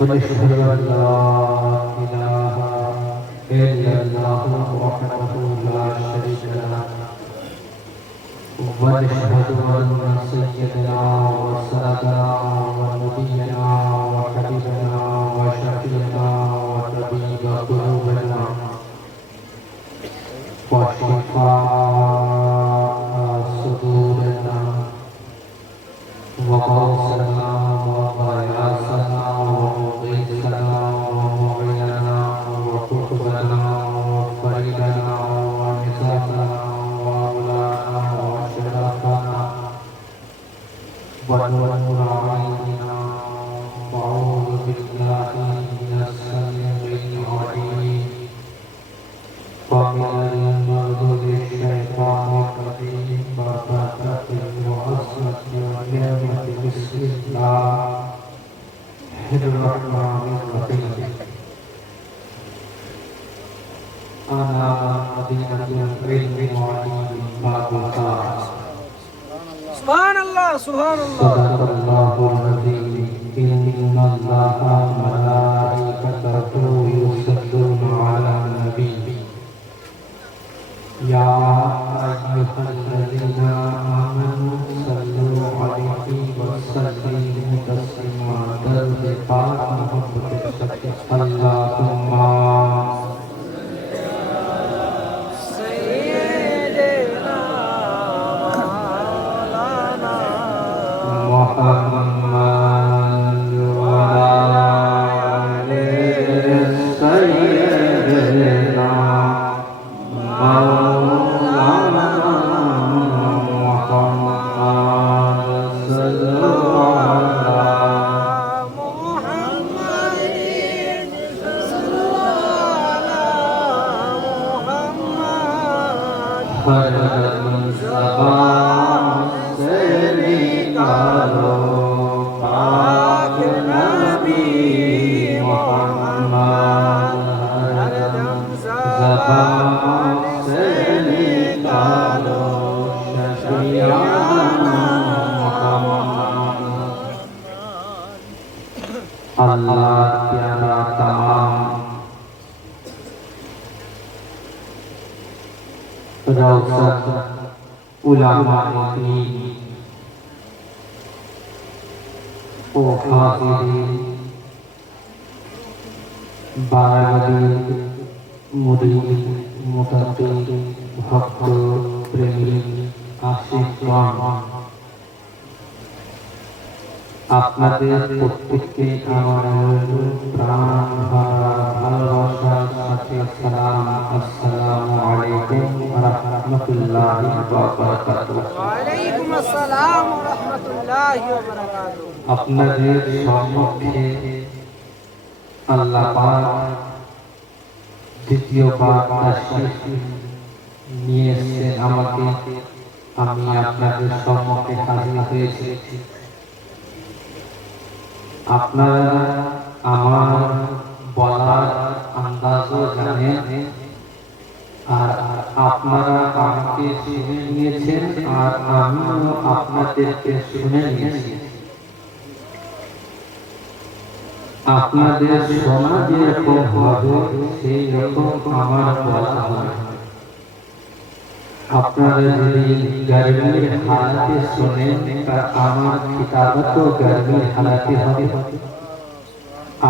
ونشهد أن لا إله إلا الله وحده لا شريك له ونشهد أن سيدنا وسندنا ونبينا وحبيبنا وشفيعنا وطبيب قلوبنا وشفاء صدورنا وغوثنا وغياثنا ومغيثنا ومعيننا وقطبنا وفريدنا ومثالنا ومولانا وشرفنا ونور عيننا وأعوذ بالله من السميع العليم ومن المردود الشيطان الرجيم وبركة وعصمة ونعمة بسم الله الرحمن الرحيم أنا مدينة العلم وعليم بابها سبحان الله سبحان الله صدق الله العظيم إن الله ملائكته يصلون على النبي يا أيها الذين آمنوا صلوا عليه وسلموا تسليما درجات محبة اللهم سيدنا مولانا محمد وعلى آل سيدنا مولانا محمد صلوا على محمد صلى على محمد हर ज़बान से निकालो पाक नबी मोहम्मद हर ज़बान से निकालो शफियाना मोहम्मद अल्लाह प्यारा तमाम रौसत उलमा-ए-दीन ও হাজিরিন বারাগাদির মুরিদ মুতাকিন ভক্ত প্রেমিক আশিকগণ আপনাদের প্রত্যেককে আমার প্রাণ ভরা ভালোবাসার সাথে সালাম আসসালামু আলাইকুম ওয়া রাহমাতুল্লাহি ওয়া বারাকাতুহু। ওয়ালাইকুম আসসালাম ওয়া রাহমাতুল্লাহি ওয়া বারাকাতুহু। আপনাদের সম্মুখে আল্লাহ পাক দ্বিতীয়বার তাশরীফ নিয়ে এসেছেন আমাকে, আমি আপনাদের সম্মুখে হাজির হয়েছি। আপনারা আমার বলার আন্দাজও জানেন, আর আপনারা আমাকে শুনে নিয়েছেন আর আমিও আপনাদেরকে শুনে নিয়েছি। আপনাদের শোনা যেরকম হবে সেই রকম আমার বলা হবে। আপনারা যদি গরমির হালাতে শোনেন তার আমার কিতাবতও গরমির হালাতে হবে।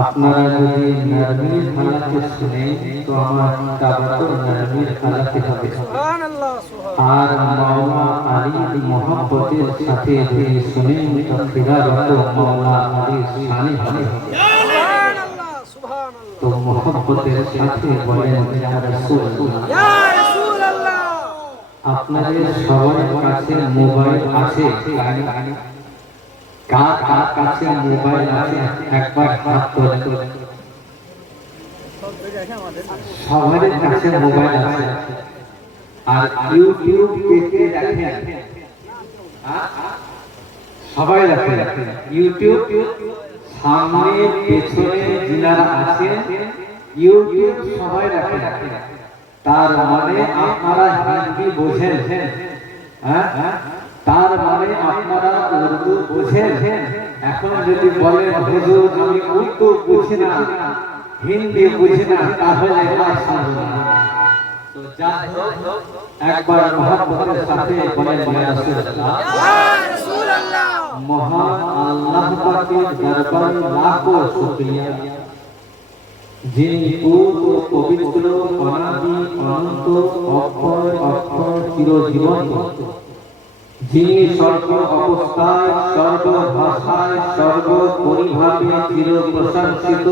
আপনারা যদি নরমির হালাতে শোনেন তো আমার কিতাবতও নরমির হালাতে হবে। সুবহানাল্লাহ সুবহানাল্লাহ। আর মাওলা আলীর মোহাব্বতের সাথে যদি শোনেন তো ফিরাবতও মাওলা আলীর শানে হবে। সুবহানাল্লাহ সুবহানাল্লাহ। তো মোহাব্বতের সাথে বলেন ইয়া রাসূলুল্লাহ। ইয়া রাসূলুল্লাহ। আপনাদের সবার কাছে মোবাইল আছে, কার কার কাছে মোবাইল আছে একবার হাত তোলেন। সবার কাছে মোবাইল আছে আর ইউটিউব দেখে দেখেন সবাই দেখেন ইউটিউব সামনে পেছনে যিনারা আছেন ইউটিউব সবাই দেখেন। তার মানে আপনারা হিন্দি বোঝেন, হ্যাঁ তার মানে আপনারা উর্দু বোঝেন। এখন যদি বলেন হুজুর আমি উর্দু বুঝি না হিন্দি বুঝি না তাহলে আর শুনবো না। তো যা একবার মহব্বতের সাথে বলেন ইয়া রাসূলুল্লাহ, ইয়া রাসূলুল্লাহ। মহান আল্লাহ পাকের দরবারে লাখো শুকরিয়া যিনি পূর্ণ পবিত্র অনাদি অনন্ত অক্ষয় অক্ষর চিরজীবন্ত, যিনি সর্ব অবস্থায় সর্ব ভাষায় সর্ব পরিভাবে চির প্রশংসিত।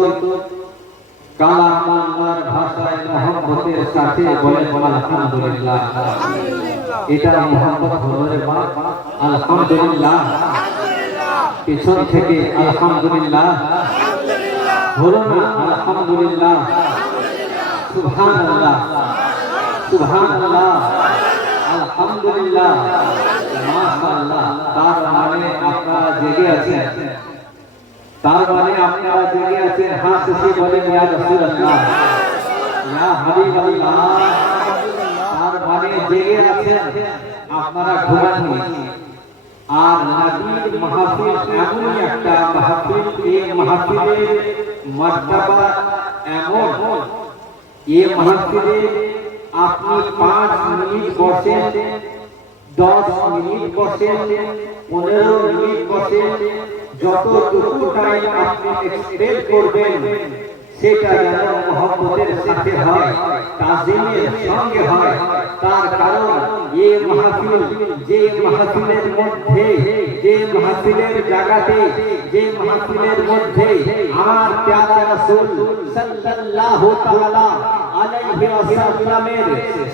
কালাম আল্লাহর ভাষায় মহব্বতের সাথে বলেন আলহামদুলিল্লাহ। এটা মহব্বত হলো রে মা, আলহামদুলিল্লাহ। পিছন থেকে আলহামদুলিল্লাহ হলো না, আলহামদুলিল্লাহ, সুবহানাল্লাহ, সুবহানাল্লাহ, আলহামদুলিল্লাহ, মাশাআল্লাহ। তার মানে আপনারা জেগে আছেন, তার মানে আপনারা জেগে আছেন। হাত উঠিয়ে বলেন ইয়া রাসূলুল্লাহ, ইয়া হাবিবাল্লাহ। তার মানে জেগে আছেন, আপনারা ঘুমাননি। আর নবীর মাহফিল এমনই একটা মাহফিল, এই মাহফিলের মর্যাদা এমন, এই মাহফিলে আপনি 5 মিনিট বসেন, 10 মিনিট বসেন, 15 মিনিট বসেন, যতটুকু টাইম আপনি এক্সপেক্ট করবেন সেটা যেন মহব্বতের সাথে হয়, তাজিমের সঙ্গে হয়। তার কারণ এই মাহফিল, যে মাহফিলের মধ্যে, যে মাহফিলের জায়গাতে, যে মাহফিলের মধ্যে আমার প্যারা রাসূল সাল্লাল্লাহু তাআলা আলাইহি ওয়াসাল্লামের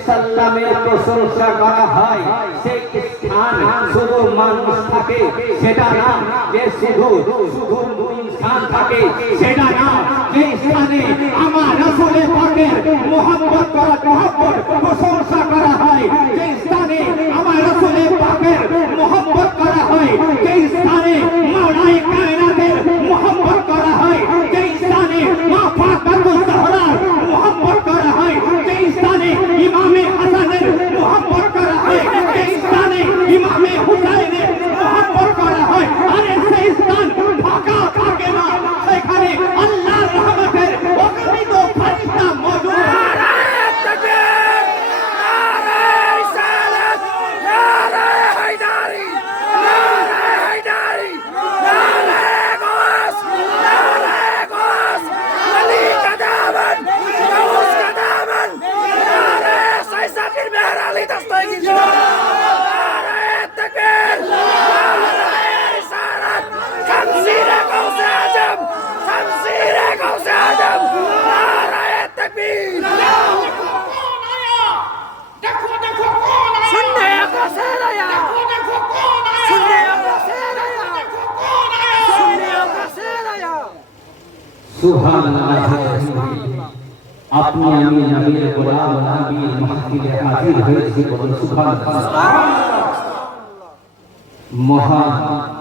সাল্লামের প্রশংসা করা হয়, সেই স্থান শুধু মানুষ থাকে সেটা না, যে শুধু ইনসান থাকে সেটা না, যে স্থানে আমার রাসূলের পাকের মুহাব্বত করা, মুহাব্বত প্রশংসা করা হয়, যে স্থানে আমার রাসূলের পাকের মুহাব্বত করা হয়, যে স্থানে মাওলাই কায়নাতের মুহাব্বত করা হয়, যে স্থানে মা ফাতেমাতুজ জাহরার মুহাব্বত করা হয়, যে স্থানে ইমামে হাসানের মুহাব্বত করা হয়, যে স্থানে ইমামে হুসাইনের মুহাব্বত করা হয়, আরে সেই স্থান ফাঁকা থাকে না, সেখানে আল্লাহর রহমতের অগণিত ফেরেশতা মওজুদ। নারায়ে তাকবীর, নারায়ে রিসালাত, নারায়ে হায়দারি, নারায়ে হায়দারি, নারায়ে গওস, নারায়ে গওস, আলী কাদামান, গাউস কাদামান, নারায়ে সাইসাকির মেহর আলী দস্তগীর, নারায়ে তাকবীর, নারায়ে রিসালাত, শামসিরে গৌসে আজম, শামসিরে গৌসে আজম, নারায়ে তাকবীর। দেখো দেখো কোন আয়া, সুন্নে গৌসে আয়া, দেখো কোন আয়া, সুন্নে গৌসে আয়া, দেখো কোন আয়া, সুন্নে গৌসে আয়া। সুবহানাল্লাহ। আপনি আমি নবীর গোলাম, নবীর মাহফিলে হাজির হয়েছি, বলুন সুবহানাল্লাহ। মহান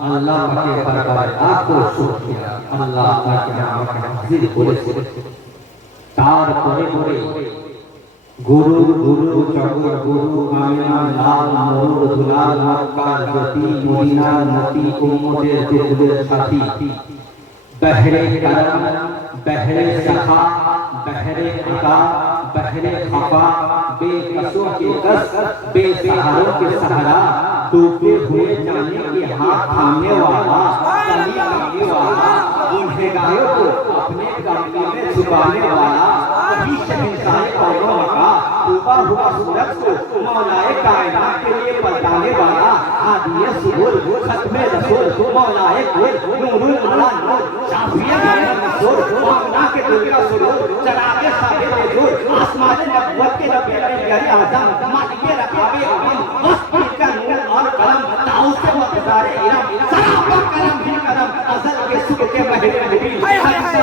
আল্লাহ পাকের দরবারে লাখো শুকরিয়া, আল্লাহ পাক আমাকে হাজির করেছে। তারপরে পরে গুরু গুরু জগৎ গুরু আমিনা লাল মরুদ দুলাল মক্কার জ্যোতি মদিনার মতি উম্মতের দিলের সাথী बहरे करम बहरे सखा बहरे अता बहरे खफा बेकसों के कस बेसहारों के सहारा डूबे हुए जाने के हाथ थामने वाला कली करने वाला गुनहगारों को अपने कमरे में छुपाने वाला वही शहंशाह कौमों का डूबा हुआ सूरज को मौलाए कायनात के लिए पलटाने वाला हादिए सुबुल खत्मे रसूल मौलाए कुल नूरुल अला नूर शाफिया रसूल मौला के दिल का सुरूर चरागे साबित नूर आसमान नबुवत के नबी प्यारे आदम मालिके रकाबे अमन मस्त का नूर और कलम ताऊ से वक़्त इरम सरापा कलम के सुख के महल में हाय हाय हाय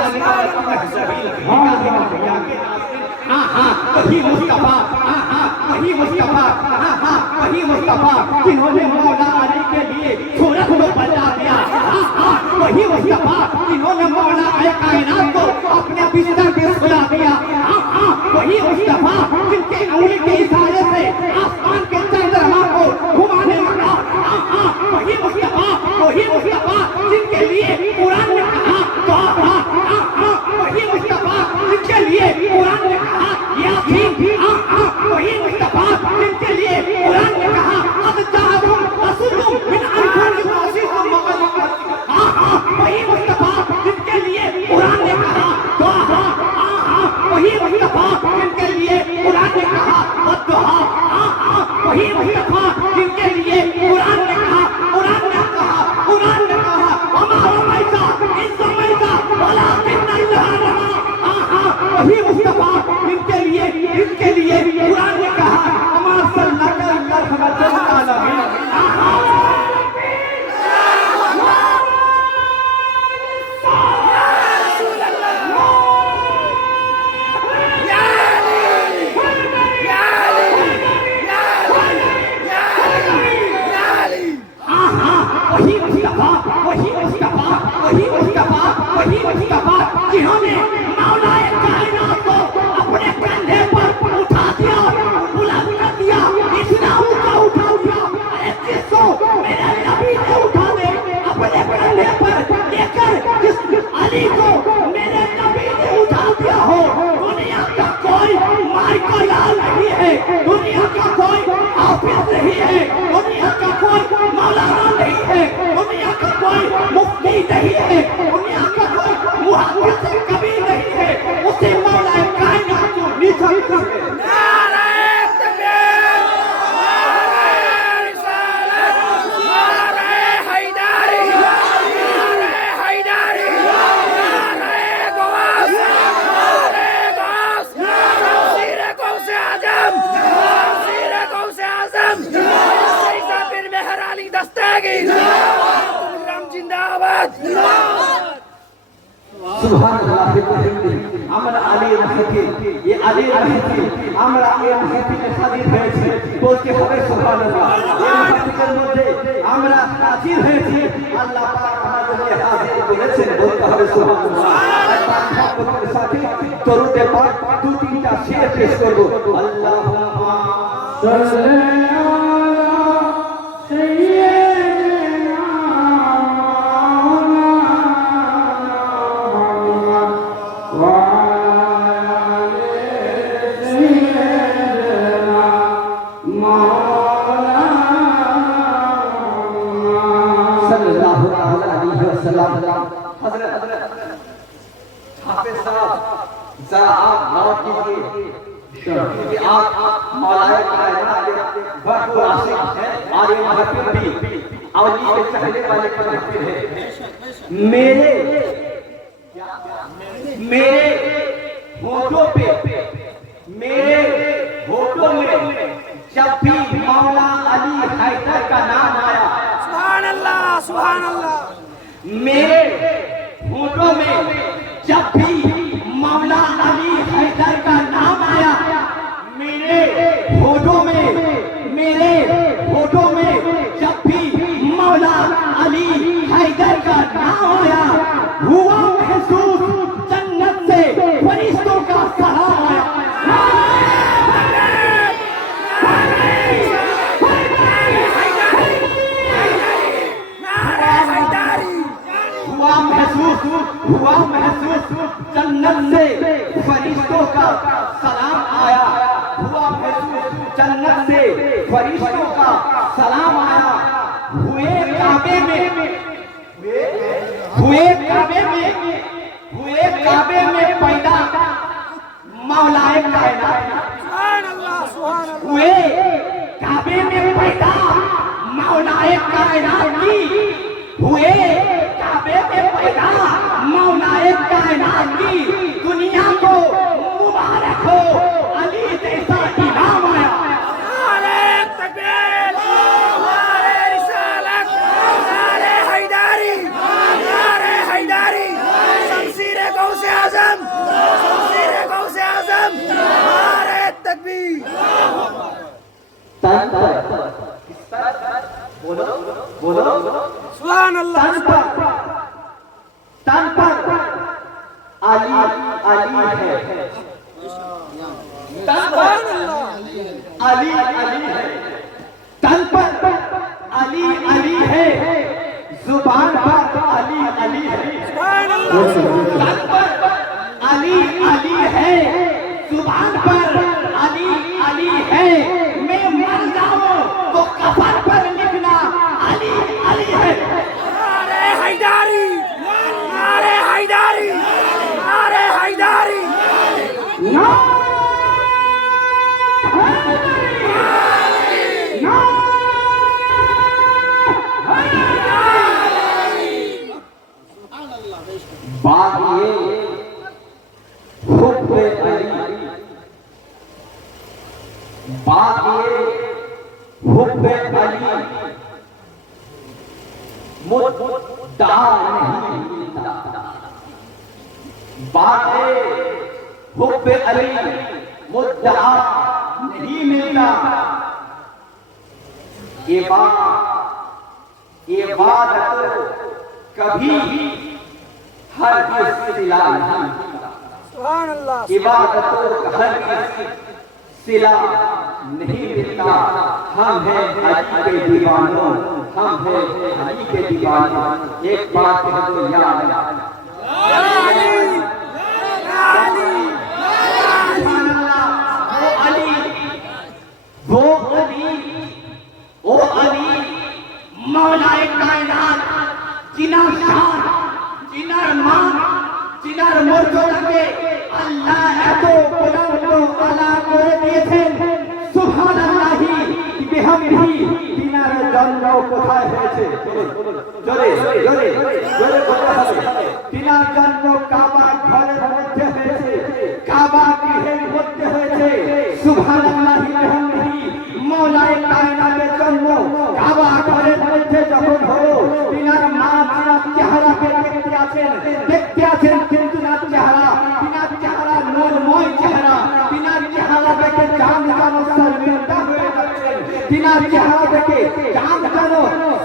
हाँ हाँ वही मुस्तफा, हाँ हाँ वही मुस्तफा, हाँ हाँ वही मुस्तफा जिन्होंने मौला अली के लिए सूरत को बचा दिया। हाँ हाँ वही मुस्तफा जिन्होंने मौला कायनात को अपने बिस्तर पे सुला दिया। हाँ हाँ वही मुस्तफा जिनके अंगुली के इशारे से आसमान के चंद्रमा को घुमाने लगा। हाँ हाँ वही मुस्तफा जिनके लिए कुरान ने कहा तो हाँ हाँ वही मुस्तफा जिनके लिए कुरान ने कहा यासीन। हाँ हाँ वही मुस्तफा जिनके लिए कुरान ने कहा अब जाहुम रसूलुम मिन अनफुसिकुम अज़ीज़ुम मक़ाम। हाँ हाँ वही मुस्तफा जिनके लिए कुरान ने कहा तो हाँ वही मुस्तफा जिनके लिए कुरान ने कहा वद्दुहा। हाँ वही मुस्तफा जिनके लिए कुरान ने कहा वमा रमैता इज़ रमैता वलाकिन्न अल्लाह रमा। हाँ वही मुस्तफा जिनके लिए कुरान ने कहा वमा सल्लल्लाहु अलैहि वसल्लम। जिन्होंने मौलाए कायनात को अपने कंधे पर उठा दिया, बुलंद कर दिया, इस्लाम को उठा दिया। अरे जिसको मेरे नबी ने उठा दे अपने कंधे पर लेकर, जिस अली को मेरे नबी ने उठा दिया हो, दुनिया का कोई माइकल नहीं है, दुनिया का कोई हाफिज नहीं है, दुनिया का कोई मौलाना नहीं है, दुनिया का कोई मुफ्ती नहीं है, दुनिया का कोई मुहद्दिस कभी नहीं है। उसे मौला कायनात को नीचा कर नारे तकबीर, नारे रिसालत, नारे हैदरी, नारे हैदरी, नारे गौस, शमशीर गौसे आजम, शमशीर गौसे आजम, सैयद बिन मेहर अली दस्तगीर जिंदाबाद। সুবহানাল্লাহ। আমরা আলী রাহিতি ये আলী রাহিতি আমরা এই রাহিতিতে হাজির হয়েছি, বলতে হবে সুবহানাল্লাহ। এই রাহিতির মধ্যে আমরা হাজির হয়েছি, আল্লাহ পাক আমাদেরকে হাজির করেছেন, বলতে হবে সুবহানাল্লাহ। একবার মহব্বতের সাথে দরুদে পাক দু তিনটা শের পেশ করব। আল্লাহুম্মা সাল্লি जरा आप गौर कीजिए कि आप मौलाए कायनात के भरपूर आशिक हैं और ये महफिल भी अली के चाहने वाले की महफिल है। मेरे होठों में जब भी मौला अली हैदर का नाम आया, सुभान अल्लाह, सुभान अल्लाह, मेरे होठों में जब भी मौला अली हैदर का नाम आया, मेरे होठों में जब भी मौला अली हैदर का नाम आया, हुआ महसूस जन्नत से फरिश्तों का सलाम आया। हुआ महसूस जन्नत से फरिश्तों का सलाम आया, हुआ महसूस जन्नत से फरिश्तों का सलाम आया। हुए काबे में पैदा मौलाए कायनात, सुभान अल्लाह, सुभान अल्लाह, हुए काबे में पैदा मौलाए कायनात की, हुए काबे में पैदा मौलाए कायनात की। दुनिया को मुबारक हो अली जैसा इमाम आया। नारे तकबीर, नारे रिसालत, नारे हैदरी, नारे बोलो बोलो सुभान अल्लाह तन पर अली अली है, तन पर अली अली है, तन पर अली अली है, जुबान पर अली अली है, सुभान अल्लाह तन पर अली अली है, जुबान पर अली अली है, मैं मर जाऊं तो कफन पर लिखना अली अली है। नारे हैदारी नारे हैदारी नारे हैदारी बात ये हुब्बे अली, बात ये हुब्बे अली मुद्दा नहीं मिलता, बात ये हुब्बे अली मुद्दा नहीं मिलता, ये बात कभी हर सिला नहीं, सुभान अल्लाह इबादतों का हर सिला नहीं मिलता। हम हैं अली के दीवानों, हम हैं अली के दीवानों। एक बात कह दो या अली, वो अली, वो अली मौलाए कायनात, जिन्हर शान, जिन्हर मान, जिन्हर मर्तबे अल्लाह है तो बुलंद आला করে দিয়েছেন। সুবহানাল্লাহি বিহামদিহি, তিনার জন্ম কোথায় হয়েছে? জোরে জোরে জোরে বলতে হবে। তিনার জন্ম কাবা ঘরের মধ্যে হয়েছে, কাবা গৃহের মধ্যে হয়েছে। সুবহানাল্লাহি বিহামদিহি, মওলায়ে কায়নাতের জন্ম কাবা ঘরের মধ্যে যখন হলো, তিনার মা তিনার চেহারাকে দেখতে আছেন কিন্তু তিনার চেহারা নূরময় চেহারা, তিনার চেহারা দেখে চাঁদ যেন শর্মিন্দা হয়ে যাচ্ছে, তিনার চেহারা দেখে চাঁদ যেন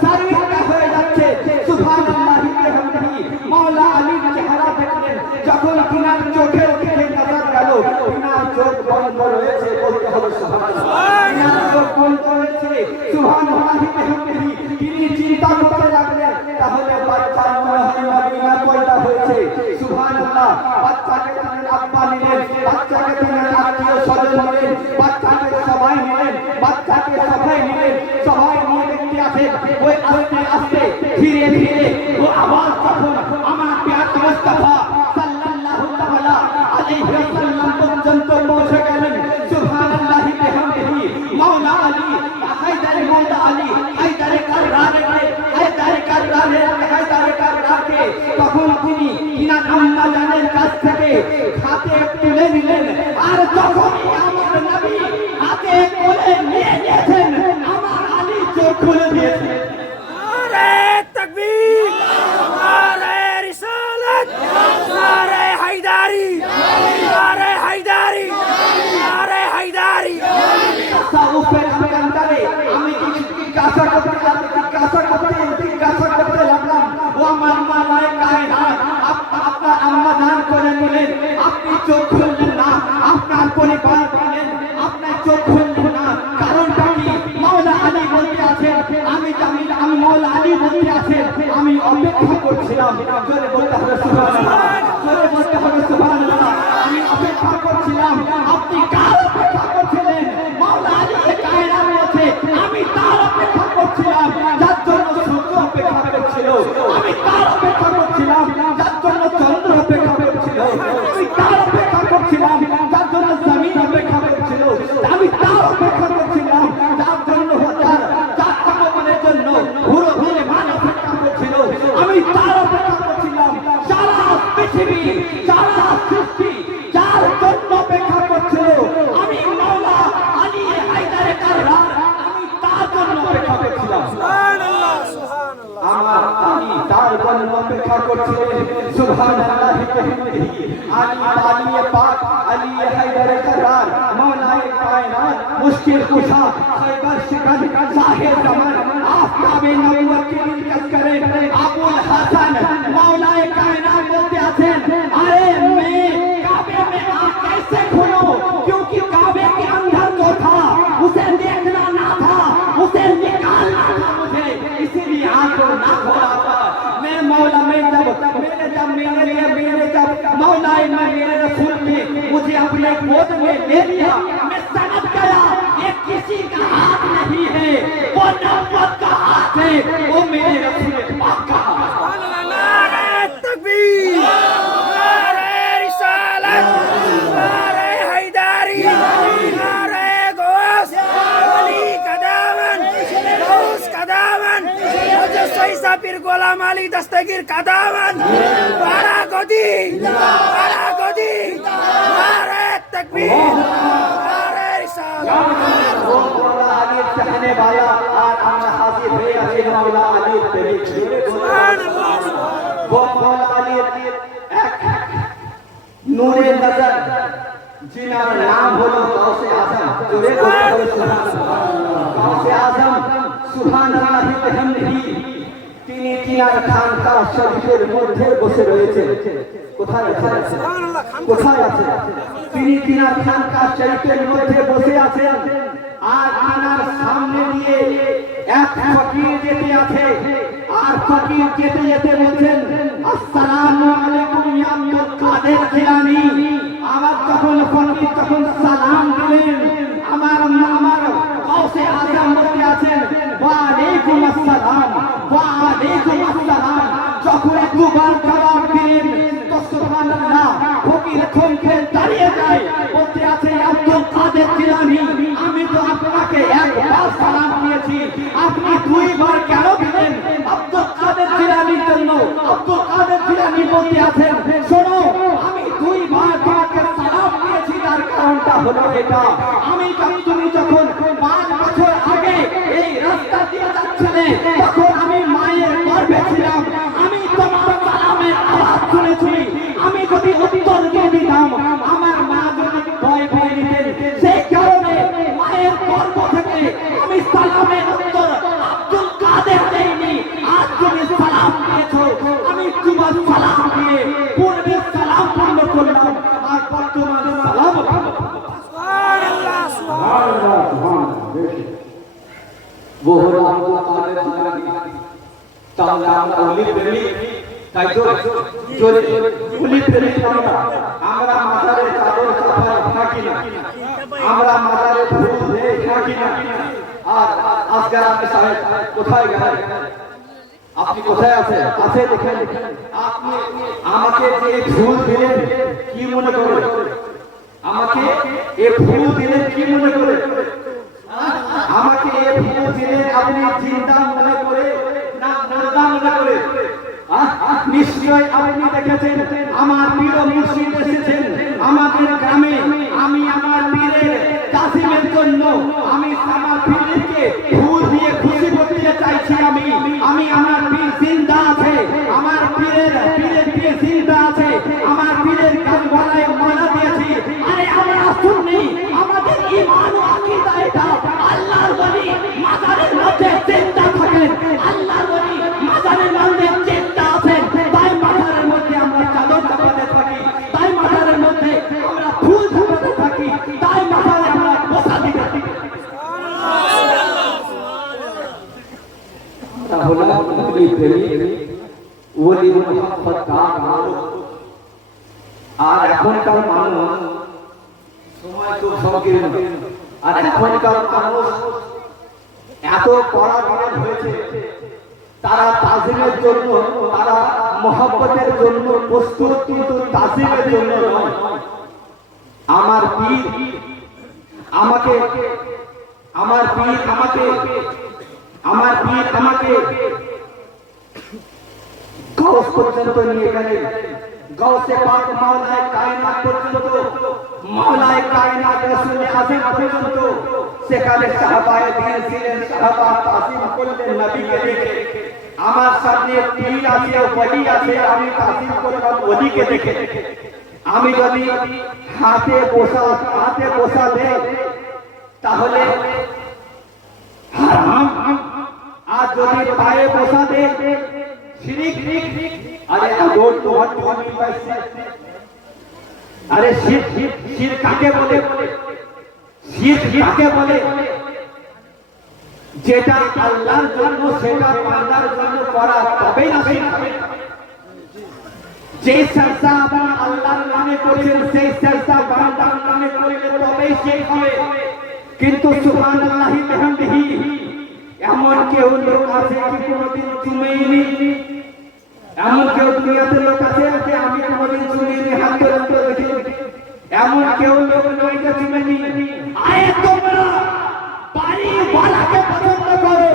শর্মিন্দা হয়ে যাচ্ছে। সুবহানাল্লাহি বিহামদিহি, মাওলা আলীর চেহারা দেখলেন যখন তিনার চোখের দিকে নজর গেল, তিনার চোখ বন্ধ রয়েছে, বলতে হবে সুবহানাল্লাহ, তিনার চোখ বন্ধ রয়েছে। সুবহানাল্লাহি বিহামদিহি, তিনি চিন্তা করতে লাগলেন তাহলে বাচ্চার মনে হয় মদিনা পয়দা হয়েছে। সুবহানাল্লাহ, বাচ্চাকে তিনি আব্বা নিলেন, বাচ্চাকে তিনি আত্মীয় স্বজন নিলেন, বাচ্চাকে সবাই নিলেন, বাচ্চাকে সবাই নিলেন, সবাই নিয়ে দেখতে আসেন। ওই আস্তে আস্তে ধীরে ধীরে ও আওয়াজ যখন আমার প্রিয় মুস্তাফা সাল্লাল্লাহু তাআলা আলাইহি ওয়াসাল্লাম পর্যন্ত পৌঁছে গেলেন। সুবহানাল্লাহি বিহামদিহি, মাওলা আলী হায়দার, মাওলা আলী হায়দারে কাররারে, হায়দারে কাররারে, হায়দারে কাররাকে তখন তিনি তিনার আম্মা জানের কাছ থেকে হাতে তুলে নিলেন। আর যখনই আমার নবী হাতে কোলে নিয়ে নিয়েছেন, আমার আলী চোখ খুলে দিয়েছেন। नारे तकबीर नारे रिसालत नारे हैदारी नारे हैदारी नारे हैदारी তাসাউফের আন্দারে আমি জিজ্ঞাসা করতে লাগলাম, ও আমার মাওলায়ে কায়নাত, আপনার আম্মা জান করে নিলেন, আপনি চোখ খুললেন না, আপনার পরিবার বললেন আপনার চোখ খুললেন না, কারণটা কি? মাওলা আলী বলতে আছেন আমি মাওলা আলী বলতে আছেন আমি অপেক্ষা করছিলাম। জোরে বলতে হবে সুবহানাল্লাহ, জোরে বলতে হবে সুবহানাল্লাহ। আমি অপেক্ষা করছিলাম। আপনি কার অপেক্ষা করছিলেন? মাওলা আলী কায়নাত বলছে আমি তার অপেক্ষা করছিলাম যার জন্য সূর্য অপেক্ষা করছিল, আমি তার অপেক্ষা করছিলাম যার জন্য চন্দ্র অপেক্ষা করছিল, আমি তার অপেক্ষা করছিলাম যার জন্য জমিন অপেক্ষা করছিল, আমি তার অপেক্ষা করছিলাম যার জন্য যার আগমনের জন্য পুরো মান অপেক্ষা করছিল, আমি তার অপেক্ষা করছিলাম সারা পৃথিবী, সারা সৃষ্টি যার জন্য অপেক্ষা করছিল, আমি মাওলা আলী হায়দারে কাররার, আমি তার জন্য অপেক্ষা করছিলাম। সুবহানাল্লাহ সুবহানাল্লাহ আমার আলী তার জন্য অপেক্ষা করছিলেন। সুবহানাল্লাহি বিহামদিহি, আলী পাক আলী হায়দারে কাররার, মাওলায়ে কায়নাত, মুশকিল কুশা, খায়বার শিকার, সাহেব জামান, আফতাব किताबे नबूवत की दिलकश करें अबुल हसन मौलाए कायनात बोलते आছেন अरे मैं काबे में आँख कैसे खोलूं क्योंकि काबे के अंदर जो था उसे देखना ना था उसे निकालना था मुझे इसीलिए आँख को ना खोला था मैं मौला में जब मौलाए मैं मेरे रसूल ने मुझे अपने गोद में ले लिया मैं समझ गया ये किसी का हाथ नहीं है वो नबूवत का हाथ है वो मेरे रसूल पाक का नारे तकबीर नारे रिसालत नारे हैदरी नारे गौस अली का दामन गौस का दामन मुजस्सम ईसा पीर गोलाम अली दस्तगीर का दामन बड़ा गोदी नारे तकबीर नारे रिसालत वो मौला अली चाहने वाला आज हम हाजिर हुए अली मौला अली तेरी वो मौला अली एक नूरे नजर जिनार नाम হলো গাউসে আজম জোরে বলতে গাউসে আজম সুবহানাল্লাহি ওয়া বিহামদিহি তিনি তিনার খানকা শরীফের মধ্যে বসে রয়েছেন কোথায় আছেন কোথায় আছেন তিনি তিনার খানকা শরীফের মধ্যে বসে আছেন আর তিনার সামনে দিয়ে এক ফকির যেতে আছে আর ফকির যেতে যেতে বলছেন আসসালামু আলাইকুম ইয়া আব্দুল কাদের জিলানী আমার যখন ফকির তখন সালাম দিলেন আমার গাউসে আজম বলতে আছেন ওয়া আলাইকুম আসসালাম যখন দুবার জবাব দিলেন তো সুবহানাল্লাহ ফকির থমকে দাঁড়িয়ে যায় বলতে আছে আব্দুল কাদের জিলানী আমি তো আপনাকে একবার সালাম দিয়েছি আপনি দুইবার কেন দিলেন আব্দুল কাদের জিলানীর জন্য আব্দুল কাদের জিলানী বলতে আছেন শোনো আমি দুইবার তোমাকে সালাম দিয়েছি তার কারণটা হলো এটা আমি তুমি যখন 5 বছর আগে এই রাস্তা দিয়ে যাচ্ছিলে তখন আমি মায়ের গর্ভে ছিলাম আমি তোমার সালামের আওয়াজ শুনেছি আমি যদি উত্তর দিয়ে দিতাম আমার মা যদি ভয় নিতেন সেই কারণে মায়ের গর্ভ থেকে আমি সালামের উত্তর আব্দুল কাদের দেইনি আজ তুমি সালাম দিয়েছো আমি তোমার সালাম দিয়ে পূর্বের সালাম পূর্ণ করলাম আর বর্তমানে সালাম সুবহানাল্লাহ সুবহানাল্লাহ वो হলো আব্দুল কাদের জিলানী তাহলে আমরা ওলি প্রেমিক তাই তো জোরে ওলি প্রেমিক আমরা মাজারে চাদর চাপাই থাকি না আমরা মাজারে ফুল দিয়ে থাকি না আর আজকাল আপনি সাহেব কোথায় গেলেন আপনি কোথায় আছেন আছে দেখেন আপনি আমাকে যে ফুল দিলেন কি মনে করে আমাকে এই ফুল দিলেন কি মনে করে আমাকে এই ফুল দিলে আপনি চিন্তা মনে করে না মুর্দা মনে করে নিশ্চয় আপনি দেখেছেন আমার প্রিয় মুর্শিদ এসেছেন আমাদের গ্রামে আমি আমার পীরের কাসিমের জন্য আমি আমার পীরকে ফুল দিয়ে খুশি করতে চাইছি আমি আমার পীর জিন্দা আছে আমার পীরের পীর জিন্দা আছে আমার পীরের কারবালায় মালা দিয়েছি আরে আমরা শুনি আমাদের ঈমান ও আকীদা এটা আল্লাহর ওলি মাজারের মধ্যে জিন্দা থাকেন আল্লাহর ওলি মাজারের মধ্যে জিন্দা আছেন তাই মাজারের মধ্যে আমরা চাদর চাপাতে থাকি তাই মাজারের মধ্যে আমরা ফুল ঝাড়াতে থাকি তাই মাজারে আমরা বসা দিতে থাকি তাহলে ওলি প্রেমিক ওলি মুহাব্বত আর এখনকার মানুষ সময় খুব সংকীর্ণ আর এখনকার মানুষ এত পরাধীন হয়েছে তারা তাজিমের জন্য তারা মহব্বতের জন্য প্রস্তুত কিন্তু তাজিমের জন্য নয় আমার পীর আমাকে গাউস পর্যন্ত নিয়ে গেলেন গাউসে পাক মাওলায়ে কায়নাত পর্যন্ত মাওলায়ে কায়নাত রাসূল আযম পর্যন্ত সেখানে সাহাবায়ে দ্বীন ছিলেন সাহাবা তাজিম করলেন নবীকে দেখে আমার সামনে পীর আছে ওলি আছে আমি তাজিম করলাম ওলিকে দেখে আমি যদি হাতে বসা দেই তাহলে হারাম আর যদি পায়ে বসা দে শিরিক আরে আদর তোমার জমি পাইছে আরে শির কাকে বলে শির কাকে বলে যেটা আল্লাহর জন্য সেটা বান্দার জন্য করা তবেই না শিরক যে সাজদা আপনি আল্লাহর নামে করেছেন সেই সাজদা বান্দার নামে করলে তবেই শিরক হবে কিন্তু সুবহানাল্লাহি বিহামদিহি এমন কেউ লোক আছে কি কোনোদিন চুমেইনি এমন কেউ দুনিয়াতে লোক আছে যে আমি কোনোদিন চুমেইনি হাত ধরে দেখি এমন কেউ লোক নয় যে চুমেইনি আয়ে তোমরা বাড়ি ওয়ালাকে পছন্দ করো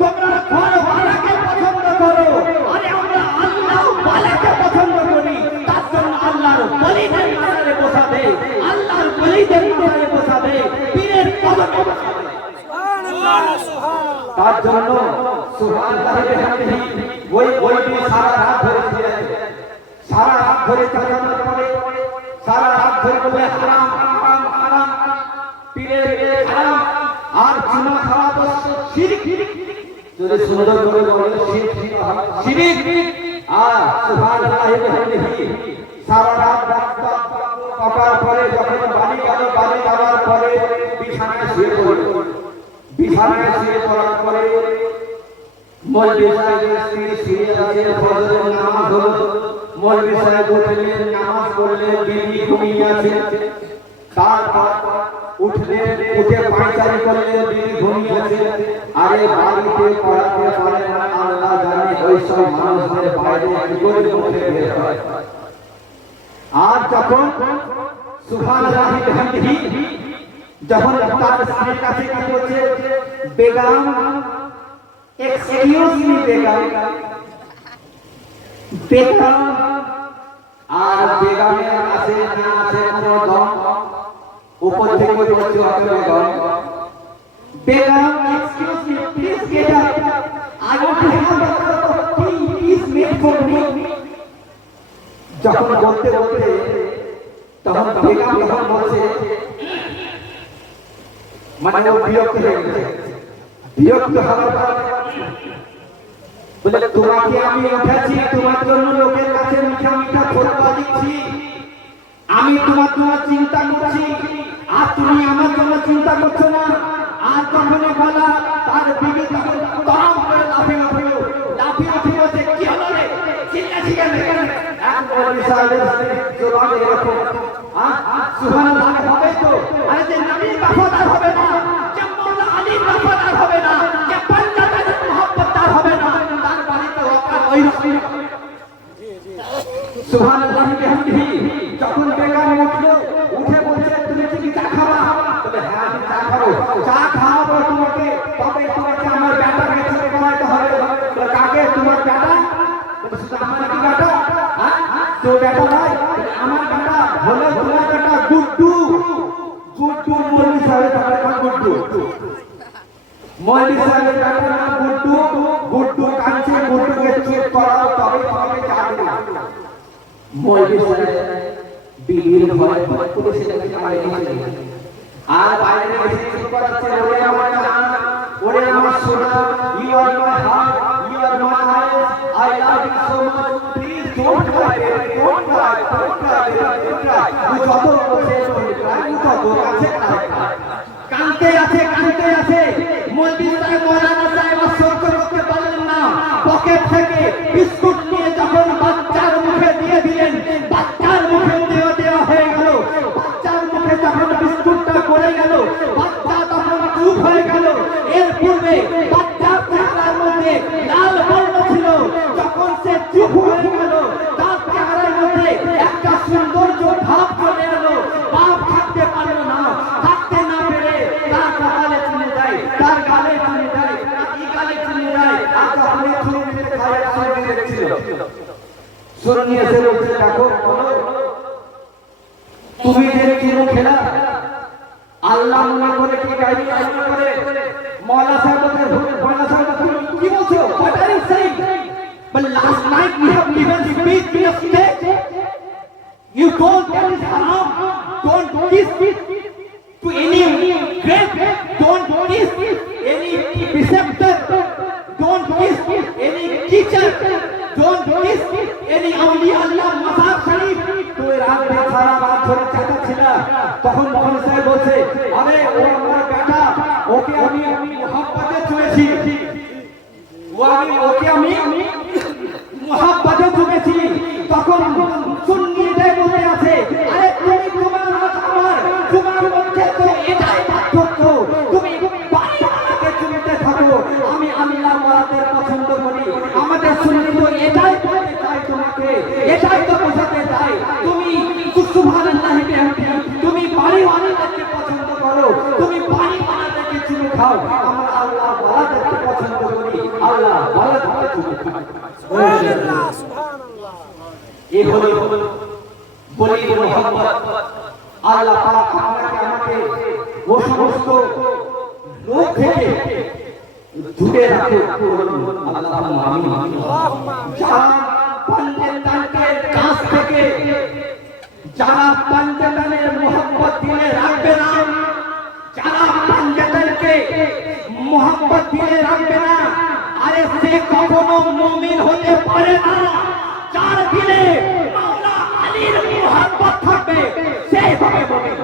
তোমরা ঘর ওয়ালাকে পছন্দ করো আরে আমরা আল্লাহ ওয়ালাকে পছন্দ করি তার জন্য আল্লাহর ওলিদের মাজারে বসাবে আল্লাহর ওলিদের মাজারে বসাবে পীরের কদমে বসাবে তার জন্য সুবহানাল্লাহি বিহামদিহি ওই দিন সারা রাত ধরে চালানোর পরে সারা রাত ধরে বলে হারাম হারাম হারাম পীরের হারাম আর চুনা খাওয়া তো শিরক যদি সুন্দর করে বলে শিরক আর সুবহানাল্লাহি বিহামদিহি সারা রাত পাকার পরে যখন বাড়ি যাওয়ার পরে বিছানায় শুয়ে পড়ল বিছানায় শুয়ে পড়ার পরে মৌলভী সাহেবের স্ত্রী শুয়ে আছে ফজরের নামাজ হলো মৌলভী সাহেব উঠলেন নামাজ পড়লেন বিবি ঘুমিয়ে আছে তারপর উঠে পায়চারি করলেন বিবি ঘুমিয়ে আছে আরে বাড়িতে পড়াতে পারে না আল্লাহ জানে ওই সব মানুষদের বাইরে কি করে উঠে বের হয় আর যখন সুবহানাল্লাহি বিহামদিহি যখন তার স্ত্রীর কাছে কি বলছে বেগম এক্সকিউজ মি বেগম আর বেগমের কাছে না আছে কোনো দম উপর থেকে বলছে Begum excuse me please get up I want to have a cup of T please make for me যখন বলতে তখন বেগম যখন বলছে মানে ও বিরক্ত হয়ে গেছে বিরক্ত হওয়ার পর বলে তোমাকে আমি উঠেছি তোমার জন্য লোকের কাছে মিঠা মিঠা ফতোয়া দিচ্ছি আমি তোমার জন্য চিন্তা করছি আর তুমি আমার জন্য চিন্তা করছো না আর যখনই বলা তার বিবি তখন তরম করে লাফিয়ে বলছে কি হলো রে চিল্লাছি কেন এক বলি সাহেবের জবান এরকম সুবহানাল্লাহ হবে তো আরে যে নবীর वफादार হবে না যে মাওলানা আলীর वफादार হবে না যে পাঞ্জাবের মুহাব্বতদার হবে না তার বাড়িতে ওয়াকা ওই রকম সুবহানাল্লাহ বিহামদিহি যখন বেগম উঠে বলছে তুমি কি চা খাবা বলে হ্যাঁ আমি চা খাবো চা খাওয়াবো তোমাকে তবে তোমাকে আমার বেটাকে ছেড়ে করাইতে হবে বলে কাকে তোমার বেটা বলে শুধু আমার কি বেটা হ্যাঁ তো বেটা নাই আমার বেটা বলে তোমার বেটা গুড্ডু মৌলভী সাহেবের বেটা গুড্ডু মৌলভী সাহেবের বেটা নাম গুড্ডু কাঁদছে গুড্ডুকে চুপ করাও তবে তোমাকে চা দেব মৌলভী সাহেব বিবির ভয় পুলিশের কাছে বাইরে গেছে আর বাইরে এসে চুপ করাচ্ছে ওরে আমার সোনা you are my heart you are my eyes I love you so much please don't cry don't cry ও যত বলছে তত কাছে কাঁদতে আছে মৌলভী সাহেব মাওলানা সাহেব সহ্য করতে পারলেন না পকেট থেকে বিস্কুট নিয়ে যখন বাচ্চার মুখে দিয়ে দিলেন বাচ্চার মুখে দেওয়া হয়ে গেল বাচ্চার মুখে যখন বিস্কুটটা পড়ে গেল বাচ্চা তখন চুপ হয়ে গেল এর পূর্বে বাচ্চার চেহারার মধ্যে লাল বর্ণ ছিল যখন সে চুপ হয়ে গেল তার চেহারার মধ্যে একটা সৌন্দর্য ভাব চলে এলো বাপ থাকতে পারলো না থাকতে না পেরে তার কপালে চুনে দেয় তার গালে চুনে দেয় এই গালে চুনে দেয় আর যখন চুনে দিতে খায় চুনে দেখছিল সুর নিয়ে এসে বলছে দেখো তুমি যে চুনো খেলা আল্লাহ মনে করে কি গাইড করে মৌলানা সাহেব কি বলছো what are you saying but last night we have given speech in a stage you told that is haram don't kiss to any grape don't kiss any preceptor don't এই আউলিয়া আল্লাহ মাজার শরীফ তুই রাত দিন সারা রাত ধরে চাটাচ্ছিল তখন মৌলানা সাহেব বলছে আরে ও আমার বেটা ওকে আমি মোহাব্বতে ছুঁয়েছি ওকে আমি মোহাব্বতে ছুঁয়েছি তখন সুন্নিদের মধ্যে আছে আরে তুমি তোমার আর আমার তোমার মধ্যে তো এটাই পার্থক্য তুমি বাড়িওয়ালাকে চুমতে থাকো আমি আল্লাহ ওয়ালাদের পছন্দ করি আমাদের সুন্নি তো এটাই বলতে চাই তোমাকে এটাই তো বোঝাতে চাই তুমি সুবহানাল্লাহি বিহামদি তুমি বাড়িওয়ালাদেরকে পছন্দ করো তুমি বাড়িওয়ালাদেরকে চুমে খাও আমরা আল্লাহ ওয়ালাদেরকে পছন্দ করি আল্লাহ ওয়ালাদেরকে চুমে খাই সুবহানাল্লাহ সুবহানাল্লাহ এই হলো বলি মোহাম্মদ আল্লাহ পাক আপনাকে আমাকে ও সমস্ত রোগ থেকে দূরে রাখুন আল্লাহুম্মা আমিন যারা পঞ্চতান্ত্রের কাছ থেকে যারা পঞ্চতান্ত্রের মোহাম্মত দিলে রাখবে না যারা পঞ্চতান্ত্রকে মোহাম্মত দিলে রাখবে না আরে সে কখনো মুমিন হতে পারে না যার দিলে মাওলা আলীর মোহাম্মত থাকবে সে হবে মুমিন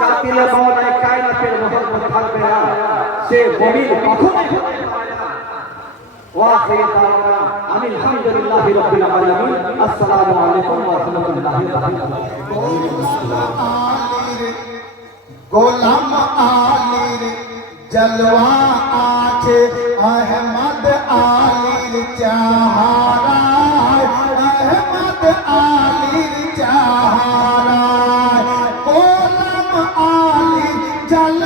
যার দিলে মাওলা কায়নাতের মোহাম্মত থাকবে না সে মুমিন কখনোই হতে পারে না ওয়াখির দাওয়ানা আনিল হামদুলিল্লাহি রাব্বিল আলামিন আসসালামু আলাইকুম ওয়া রাহমাতুল্লাহি ওয়া বারাকাতুহু গোলাম আলীর জলওয়া আছে আহমদ আলীর চাহারা আহমদ আলীর চাহারা গোলাম আলীর জল